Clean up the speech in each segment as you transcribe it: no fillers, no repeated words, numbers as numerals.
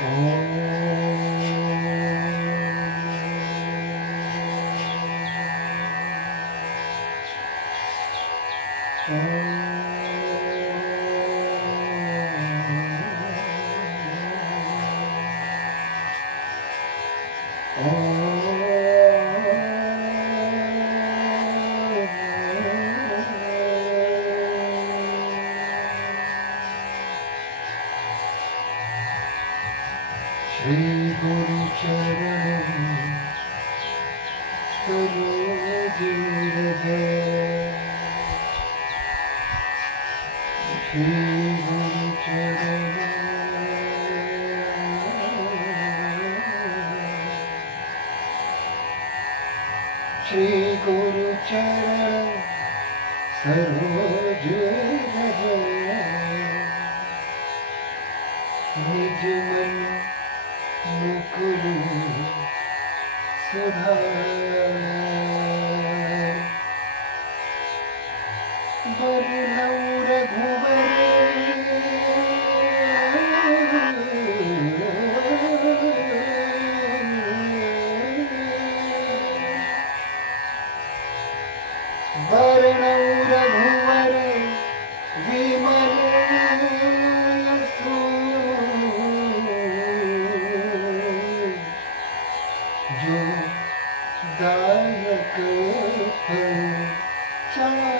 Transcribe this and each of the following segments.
श्री गुरु चरण सरोज रज, श्री गुरु चरण श्री गुरु चरण सरोज रज, निज मन मुकुर सुधार, बरनौ रघुवर बरनौ रघुवर विमल यशो, जो दायक फल चार,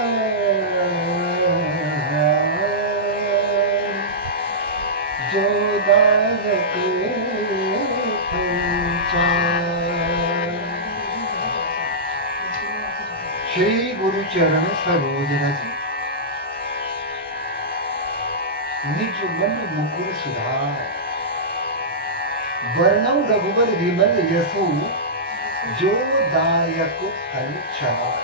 जो दायक फल चार। श्री गुरु चरण सरोज रज, निज मन मुकुर सुधार, बरनौ रघुवर विमल यशो, जो दायक फल चार।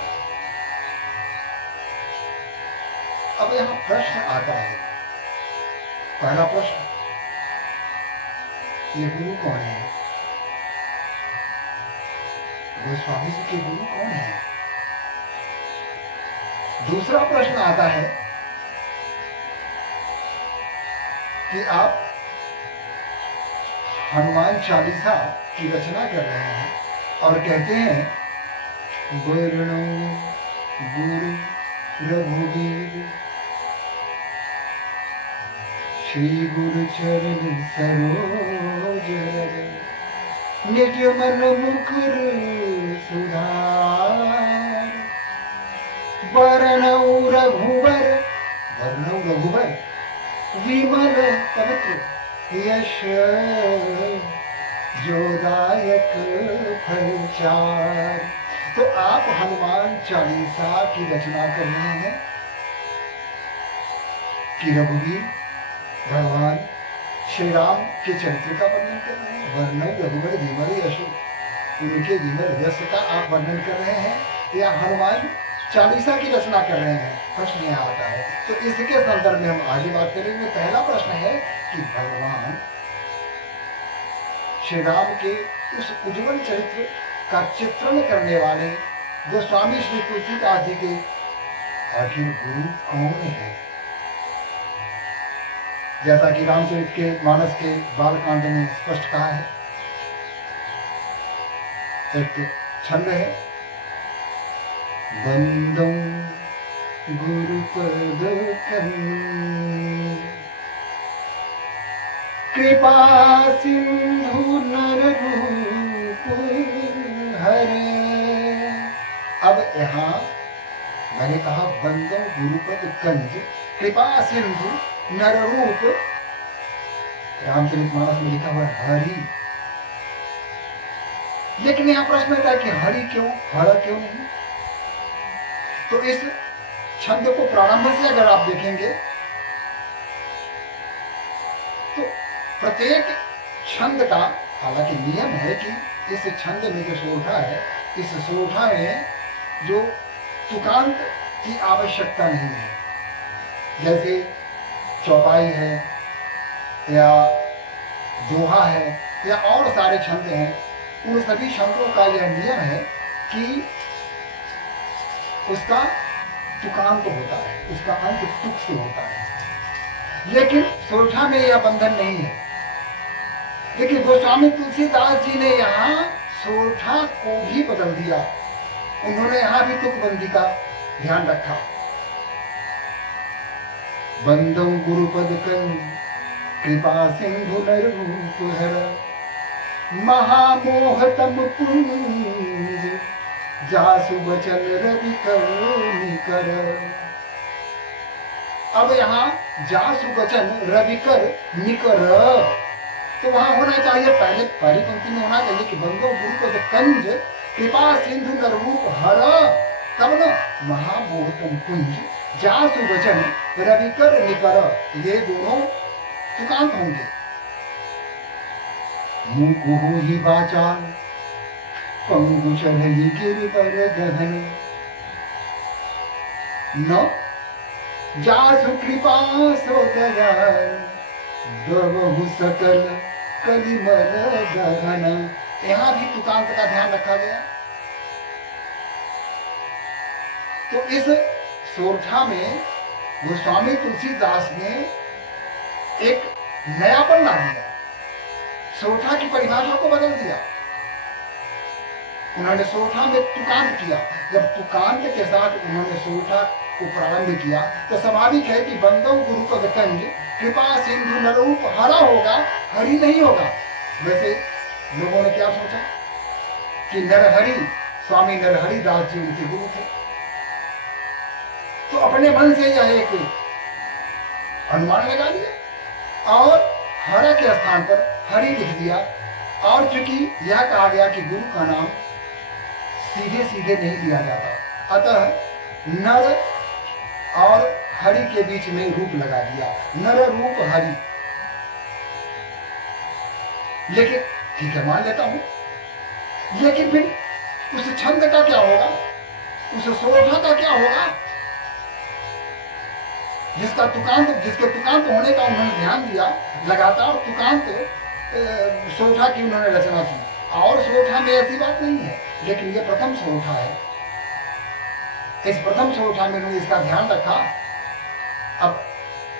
अब यहाँ प्रश्न आता है, पहला प्रश्न, ये गुरु कौन है? गोस्वामी जी के गुरु कौन है? दूसरा प्रश्न आता है कि आप हनुमान चालीसा की रचना कर रहे हैं और कहते हैं बरनौ गुरु रघुवीर, श्री गुरु चरण सरोज रज, निज मन मुकुर सुधार, बरनौ रघुवर विमल पवित्र यश, जो दायक फल चार। तो आप हनुमान चालीसा की रचना कर रहे हैं कि रघुवीर भगवान श्री राम के चरित्र का वर्णन कर रहे हैं। वर्णन रघुवर विमल यश, उनके विमल यश का आप वर्णन कर रहे हैं या हनुमान चालीसा की रचना कर रहे हैं? प्रश्न यहाँ आता है। तो इसके संदर्भ में हम आगे बात करेंगे। पहला प्रश्न है कि भगवान श्री राम के उस उज्जवल चरित्र का चित्रण करने वाले गोस्वामी श्री तुलसीदास जी के आखिर गुरु कौन है? जैसा कि रामचरित के मानस के बालकांड में स्पष्ट कहा है, एक छंद है, बंदौ गुरुपद कंद, कृपा सिंधु नर रूप हरे। अब यहाँ मैंने कहा बंदौ गुरुपद कंद, कृपा सिंधु नर रूप, रामचरितमानस में लिखा हुआ हरि। लेकिन यहाँ प्रश्न आता है कि हरि क्यों, हर क्यों नहीं? तो इस छंद को प्रारंभ से अगर आप देखेंगे तो प्रत्येक छंद का हालांकि नियम है कि इस छंद में जो सोरठा है, इस सोरठा में जो तुकांत की आवश्यकता नहीं है। जैसे चौपाई है या दोहा है या और सारे छंद हैं, उन सभी छंदों का यह नियम है कि उसका तुकांत होता है, उसका अंत तुक से होता है। लेकिन सोरठा में यह बंधन नहीं है। देखिए गोस्वामी तुलसीदास जी ने यहाँ सोरठा को भी बदल दिया। उन्होंने यहाँ भी तुकबंदी का ध्यान रखा। बंदो गुरुपद कंद कृपा सिंधु नरूप हर, महामोहतम पुंज जासु बचन रवि कर। अब यहाँ जासु बचन रवि कर निकर, तो वहां होना चाहिए पहले पहली पंक्ति में होना चाहिए कि बंदो गुरुपद कंज कृपा सिंधु नरूप हर, तब न महामोहतम कुंज जासु वचन रविकर निकर, ये दोनों तुकांत होंगे। मुकुहु ही वाचाल पंगु चढ़ई गिरवर गहन, न जासु कृपा सो दयाल दबहु सकल कलिमल गहन। यहाँ भी तुकांत का ध्यान रखा गया। तो इस सोरठा में गोस्वामी तुलसीदास ने एक नयापन ला दिया, सोरठा की परिभाषा को बदल दिया। उन्होंने सोरठा में तुकांत किया। जब तुकांत के साथ उन्होंने सोरठा को प्रारंभ किया तो स्वाभाविक है कि बंदो गुरुपद कंज कृपा सिंधु नरूप हरा होगा, हरि नहीं होगा। वैसे लोगों ने क्या सोचा कि नरहरि, स्वामी नरहरि दास जी उनके गुरु थे, तो अपने मन से यह एक अनुमान लगा लिया और हरा के स्थान पर हरि लिख दिया। और चूंकि यह कहा गया कि गुरु का नाम सीधे सीधे नहीं लिया जाता, अतः नर और हरि के बीच में रूप लगा दिया, नर रूप हरि। लेकिन ठीक है, मान लेता हूं, लेकिन फिर उस छंद का क्या होगा, उस सोरठा का क्या होगा जिसके तुकांत होने का उन्होंने ध्यान दिया, लगातार तुकांत सोरठा की उन्होंने रचना की। और सोरठा में ऐसी बात नहीं है, लेकिन ये प्रथम सोरठा है। इस प्रथम सोरठा में उन्होंने इसका ध्यान रखा। अब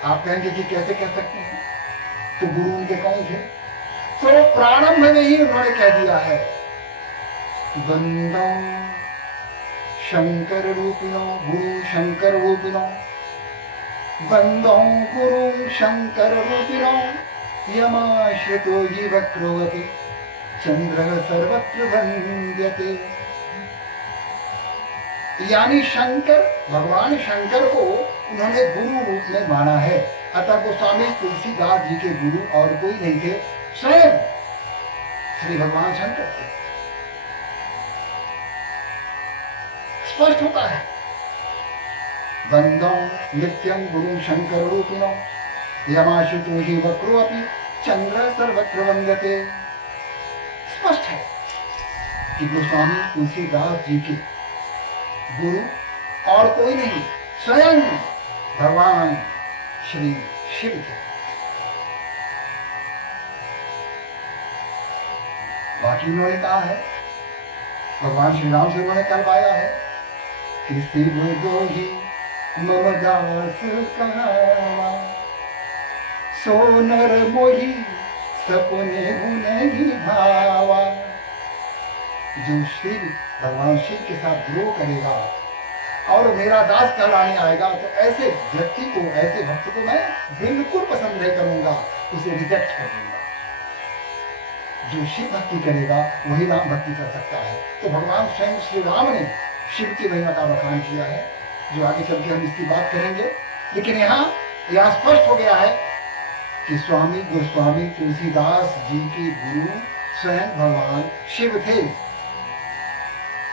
आप कहेंगे कि कैसे कह सकते हैं, तो गुरु उनके कौन थे? तो प्रारंभ में ही उन्होंने कह दिया है, बंदो शंकर रूपिणो, गुरु शंकर रूपिणो, बंदो गुरु शंकर रूपिणो, यमाश्रितो जीवक्रोऽपि चंद्रः सर्वत्र वन्द्यते। यानी शंकर, भगवान शंकर को उन्होंने गुरु रूप में माना है। अतः गोस्वामी तुलसीदास जी के गुरु और कोई नहीं थे, स्वयं श्री भगवान शंकर थे। स्पष्ट होता है, बंदो नित्यं गुरु शंकर रूपिणो, यमाश्रितो हि वक्रोऽपि चंद्र सर्वत्र वन्द्यते। स्पष्ट है कि गोस्वामी तुलसीदास जी के गुरु और कोई नहीं, स्वयं भगवान श्री शिव थे। बाकी उन्होंने कहा है, भगवान श्री राम से उन्होंने कहवाया है कि शिव दोही मम दास कहावा, सो नर मोही सपने नहीं भावा। जो शिव, भगवान शिव के साथ द्रोह करेगा और मेरा दास कहलाने आएगा, तो ऐसे व्यक्ति को, ऐसे भक्त को मैं बिल्कुल पसंद नहीं करूंगा, उसे रिजेक्ट कर दूंगा। जो शिव भक्ति करेगा वही राम भक्ति कर सकता है। तो भगवान स्वयं श्री राम ने शिव की महिमा का बखान किया है, जो आगे चल के हम इसकी बात करेंगे। लेकिन यहाँ स्पष्ट हो गया है कि स्वामी गोस्वामी तुलसीदास जी के गुरु स्वयं भगवान शिव थे।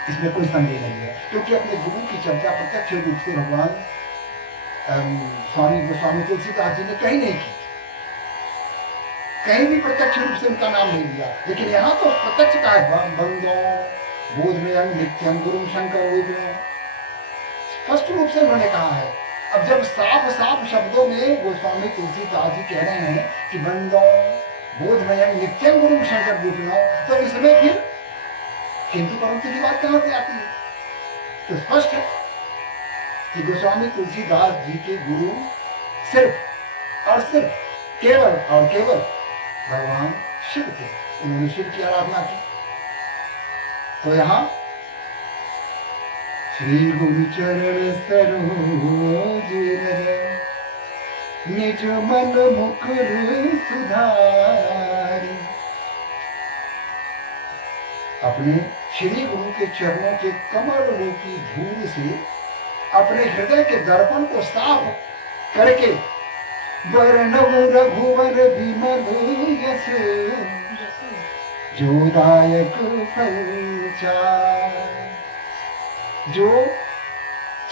इसमें कोई संदेह नहीं है, क्योंकि अपने गुरु की चर्चा प्रत्यक्ष रूप से भगवान स्वामी गोस्वामी तुलसीदास जी ने कहीं नहीं की, कहीं भी प्रत्यक्ष रूप से उनका नाम नहीं लिया। लेकिन यहाँ तो प्रत्यक्ष का है, बंदो बोधमयं नित्यं गुरु शंकर रूपिणो, स्पष्ट रूप से उन्होंने कहा है। अब जब साफ साफ शब्दों में गोस्वामी तुलसीदास जी कह रहे हैं कि बंदो बोधमयं नित्यं गुरु शंकर रूपिणो, तो इसमें फिर किंतु परंतु की बात कहां से आती है? तो स्पष्ट है कि गोस्वामी तुलसीदास जी के गुरु सिर्फ और सिर्फ, केवल और केवल भगवान शिव थे, उन्होंने शिव की आराधना की। तो यहाँ श्री गुरु चरण सरोज रज, निज मन मुकुर सुधारी। अपने श्री गुरु के चरणों के कमल रूपी धूल से अपने हृदय के दर्पण को साफ करके वरनऊ रघुवर विमल यस, जो दायक फल चार, जो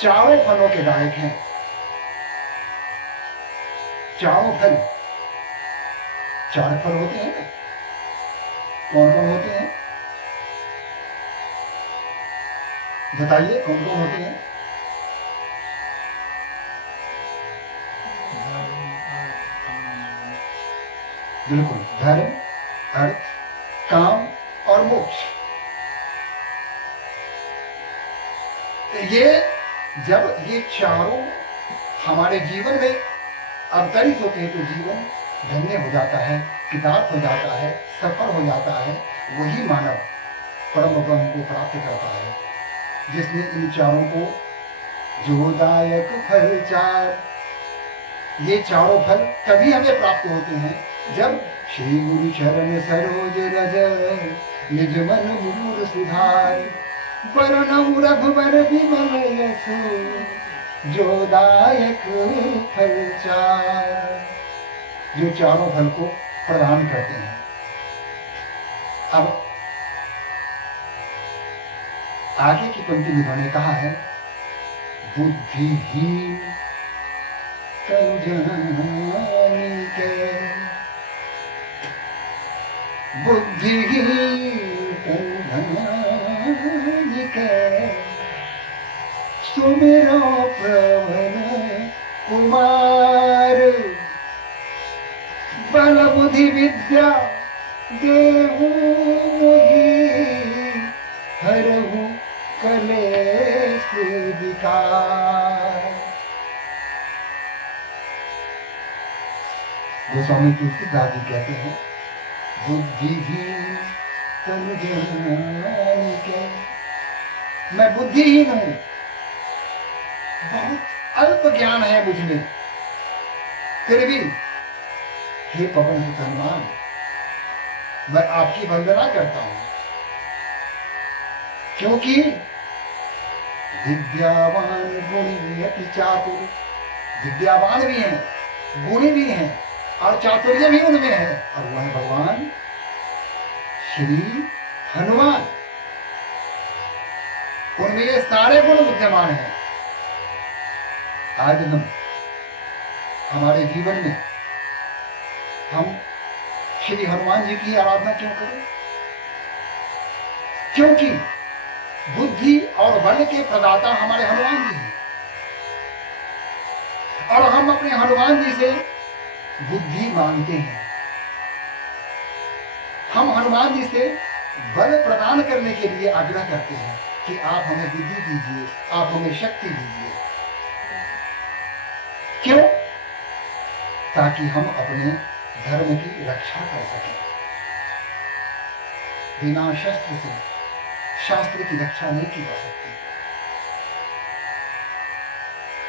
चारों फलों के दायक हैं। चारों फल, चार फल होते हैं ना, कौन कौन होते हैं बताइए, कौन कौन होते हैं? बिल्कुल, धर्म, अर्थ, काम और मोक्ष। ये जब ये चारों हमारे जीवन में अवतरित होते हैं तो जीवन धन्य हो जाता है, कृतार्थ हो जाता है, सफल हो जाता है। वही मानव परम ब्रह्म को प्राप्त करता है जिसने इन चारों को, जो दायक फल चार, ये चारों फल तभी हमें प्राप्त होते हैं जब श्री गुरु चरण सरोज रज, निज मन मुकुर सुधारी। वरनऊ रघुवर विमल यस, जो दायक फल चार, जो चारों फल को प्रदान करते हैं। अब आगे की पंक्ति में उन्होंने कहा है, बुद्धिहीन तनु जानी के, बुद्धिहीन तनु जानी के, सुमिरो पवन कुमार। बल बुद्धि विद्या देहु मोहि, हरहु कलेश विकार। गोस्वामी तुलसीदास जी कहते हैं, बुद्धिहीन तनु जानी के, मैं बुद्धिहीन हूं, बहुत अल्प ज्ञान है मुझ में, फिर भी हे पवन सुत हनुमान, मैं आपकी वंदना करता हूं, क्योंकि विद्यावान गुणी अति चातुर, विद्यावान भी हैं, गुणी भी हैं और चातुर्य भी उनमें है, और वह है भगवान श्री हनुमान। उनमें ये सारे गुण विद्यमान हैं। आज हम हमारे जीवन में हम श्री हनुमान जी की आराधना क्यों करें? क्योंकि बुद्धि और बल के प्रदाता हमारे हनुमान जी हैं, और हम अपने हनुमान जी से बुद्धि मांगते हैं। हम हनुमान जी से बल प्रदान करने के लिए आग्रह करते हैं कि आप हमें बुद्धि दीजिए, आप हमें शक्ति दीजिए। क्यों? ताकि हम अपने धर्म की रक्षा कर सकें। बिना शस्त्र से शास्त्र की रक्षा नहीं की जा सकती,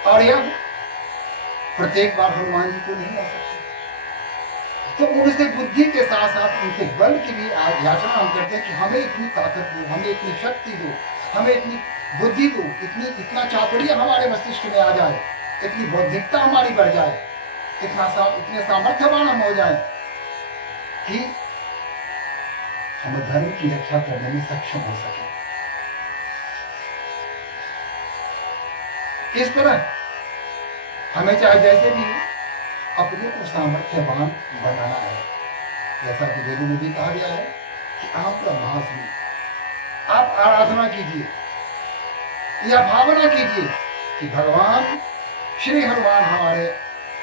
और यह प्रत्येक बार हनुमान जी को नहीं आ सकती। तो उनसे बुद्धि के साथ साथ उनसे बल की भी याचना हम करते हैं कि हमें इतनी ताकत दो, हमें इतनी शक्ति दो, हमें इतनी बुद्धि दो, इतना चातुर्य हमारे मस्तिष्क में आ जाए, इतनी बौद्धिकता हमारी बढ़ जाए, इतने सामर्थ्यवान हम हो जाए कि हम धर्म की रक्षा करने में सक्षम हो सके। इस तरह हमें चाहे जैसे भी अपने को सामर्थ्यवान बनाना है। जैसा कि वेदों में भी कहा गया है कि आप ब्रह्मास्मि, आप आराधना कीजिए या भावना कीजिए कि भगवान श्री हनुमान हमारे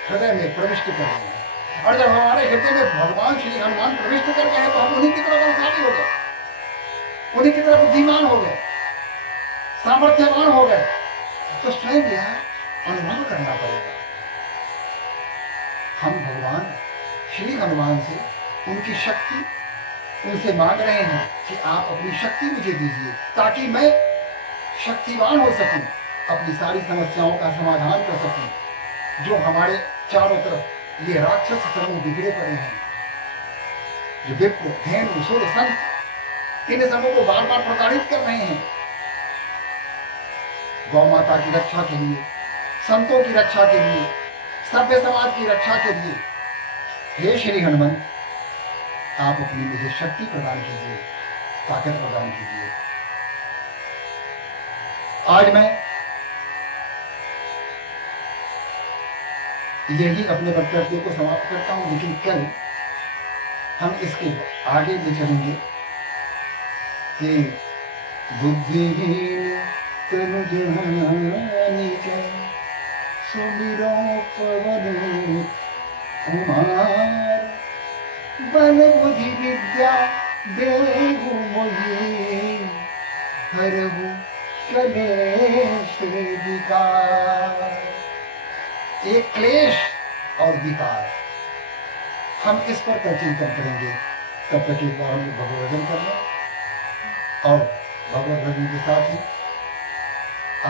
हृदय में प्रविष्ट कर रहे हैं, और जब हमारे हृदय में भगवान श्री हनुमान प्रविष्ट कर गए हैं तो हम उन्हीं की तरह बलशाली हो गए, उन्हीं की तरह बुद्धिमान हो गए, सामर्थ्यवान हो गए। तो स्वयं यह अनुभव करना पड़ेगा। हम भगवान श्री हनुमान से उनकी शक्ति उनसे मांग रहे हैं कि आप अपनी शक्ति मुझे दीजिए ताकि मैं शक्तिवान हो सकूं, अपनी सारी समस्याओं का समाधान कर सकूं। जो हमारे चारों तरफ ये राक्षस समूह बिगड़े पड़े हैं, जो विप्र, धेनु, सुर, संत, इन समूह को बार बार प्रताड़ित कर रहे हैं। गौ माता की रक्षा के लिए, संतों की रक्षा के लिए, सभ्य समाज की रक्षा के लिए हे श्री हनुमान, आप अपनी मुझे शक्ति प्रदान कीजिए, ताकत प्रदान कीजिए। आज मैं यही अपने वक्तव्य को समाप्त करता हूं, लेकिन कल हम इसके आगे भी चलेंगे कि बुद्धिहीन तनु जानिके सुमिरो पवन कुमार, बल बुद्धि विद्या देहु मोहि, हरहु क्लेश विकार। एक क्लेश और विकार, हम इस पर कल चिंतन करेंगे। तब तक एक बार हम भगवत भजन कर लें और भगवत भजन के साथ ही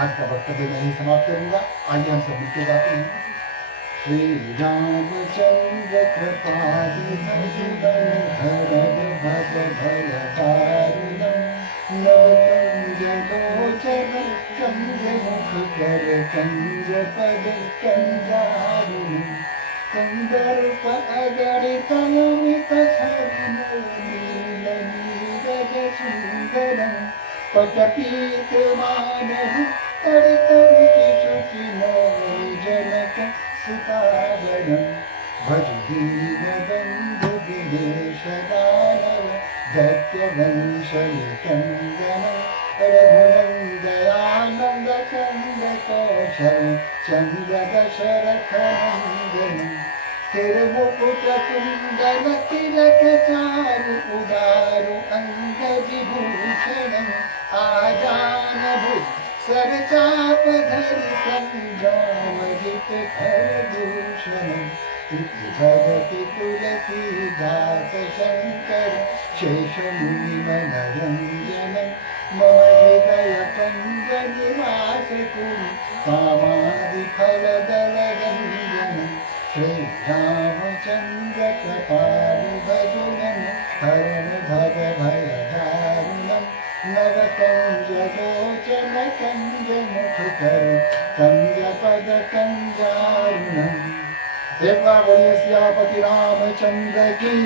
आज का वक्तव्य मैं ही समाप्त करूंगा। आइए हम सब मिलकर गाते हैं। श्री रामचंद्र कृपालु भज भय दारुणम, नव कंज लोचन कंज मुख कर कंज पद कंजारुणम, कंदर्प अगणित अमित छविन नील नीरज सुंदरम, पटपीत मानहु तरि तरि शुचि नौमि जनक सुतावरम, भज दीन बंधु दिनेश दानव दैत्य वंश निकंदन, रघुनंदयानंद कंद कौशल चंद्र दशरथ नंदन, सिर मुकुट कुंडल तिलक चारु उदारु अंग विभूषण, आजान भुज सर चाप धरि संग्राम जित खर दूषण, भगति तुलसीदास शंकर शेष मुनि मनरंजन, मम हृदय कंज निवास कुरु कामादि फल दल रंजन, श्री रामचंद्र कृपालु भजुनन, हरण भव भय दारुणम, नव कंज लोचन कंज मुख कर कंज पद कंजारुणम। एक बार बोलिए सियापति रामचंद्र की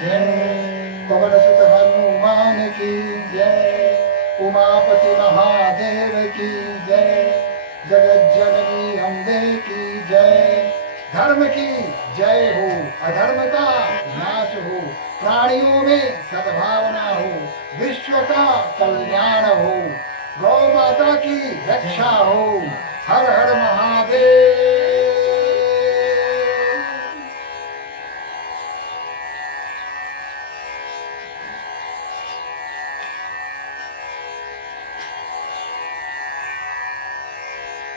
जय, पवन सुत हनुमान की जय, उमापति महादेव की जय, जगत जननी अम्बे की जय। धर्म की जय हो, अधर्म का नाश हो, प्राणियों में सद्भावना हो, विश्व का कल्याण हो, गौ माता की रक्षा हो। हर हर